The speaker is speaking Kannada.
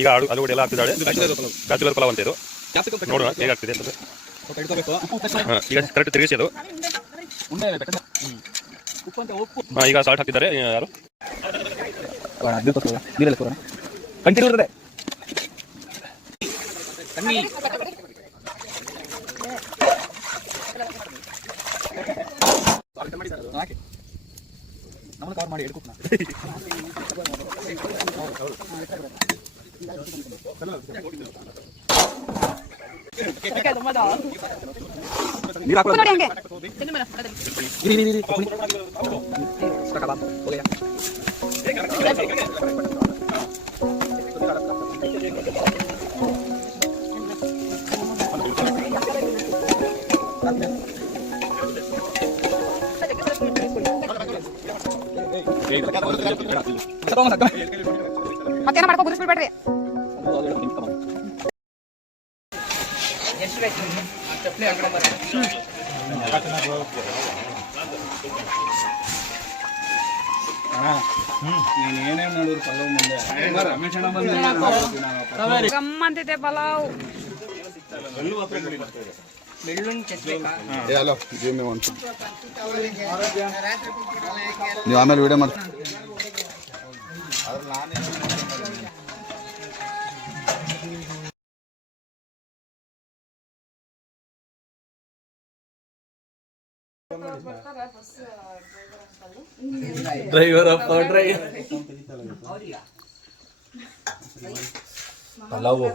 ಈಗ ಆಲೂಗಡ್ಡೆ ಎಲ್ಲ ಹಾಕ್ತಿದ್ದಾಳೆ. ಬ್ಯಾಚುಲರ್ ಪಲಾವ್ ಅಂತ ಇದು. ನೋಡೋಣ ಹೇಗೆ ಆಗ್ತಿದೆ ಅಂತ. ಈಗ ಕರೆಕ್ಟ್ ತಿರುಗಿಸಿ ಅದು. ಈಗ ಸಾಲ್ಟ್ ಹಾಕ್ತಿದ್ದಾರೆ ಯಾರು. ಕಂಟಿನ್ಯೂ ಇರ್ತದೆ. ನಮ್ಮನ್ನು ಕವರ್ ಮಾಡಿ ಹಿಡ್ಕೊಟ್ನ ನೀರು ಹಾಕೋದು ನೋಡಿ ಹಂಗೆ ಇರಿ ಮತ್ತೇನ ಮಾಡ್ಕೊ ಗುದಿಸ್ಬಿಡ್ಬೇಡ್ರಿ. ಗಮ್ಮಂತಿದೆ ಪಲಾವ್. ನೀವು ಆಮೇಲೆ ವಿಡಿಯೋ ಮಾಡಿ. ಡ್ರೈವರ್ ಅಪ್ಪ ಪಲಾವು